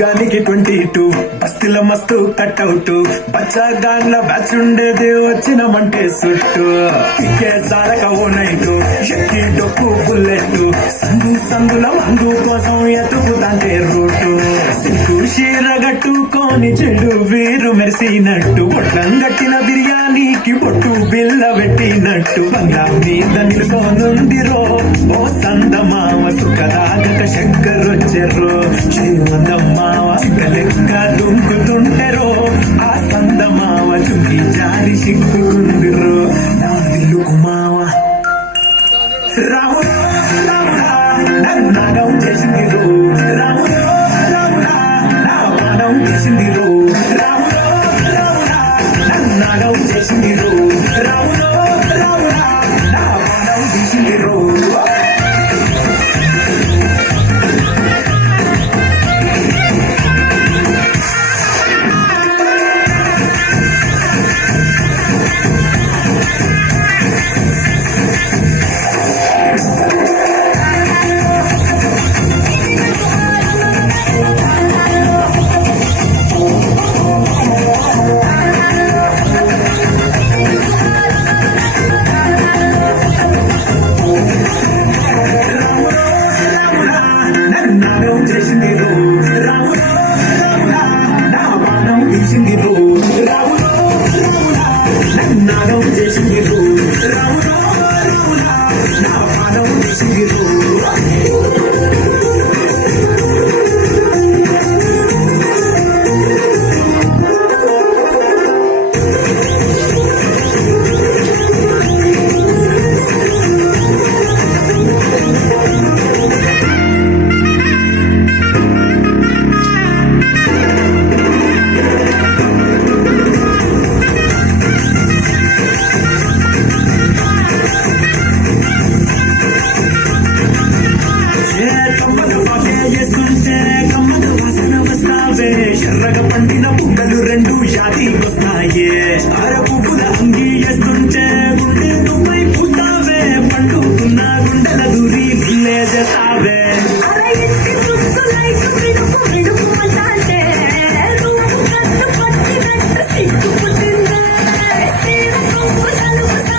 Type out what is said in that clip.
గానికి 22 బస్తీల మస్తు cutout బచ్చాగాన్ల batch ఉండేది వచ్చినమంటే సుట్టు ఇకే సారక ఓ నైటు ఎక్కి డొక్కు బుల్లెట్ సందుల మందు కోసం ఎతుకుతాంటే రూటు సిగ్గు చీరగట్టుకొని చెడు వీరు మెరిసినట్టు పొట్లం గట్టిన బిర్యానీకి పొట్టు బిల్ల పెట్టినట్టు బంగా మీద నిలుసోనుందిరో ఓ సందమామ సుఖదాగట చక్కరొచ్చెర్రో శ్రీమందమ్మావ లెక్క దుంకుతుంటెరో ఆ సందమావ చుంకి జారి సిక్కుకుందిరో నా ఇల్లుకు మావ రాముడా రాముడా నన్ను నాగం చేసిందిరో రాముడా రాముడా నా పాదం చేసిందిరో రాముడా రాముడా నన్ను నాగం చేసిందిరో రాముడా రాముడా నా పాదం తీసిందిరో ఎర్రగా పండిన బుగ్గలు రెండు యాదికొస్తాయే అర పువ్వు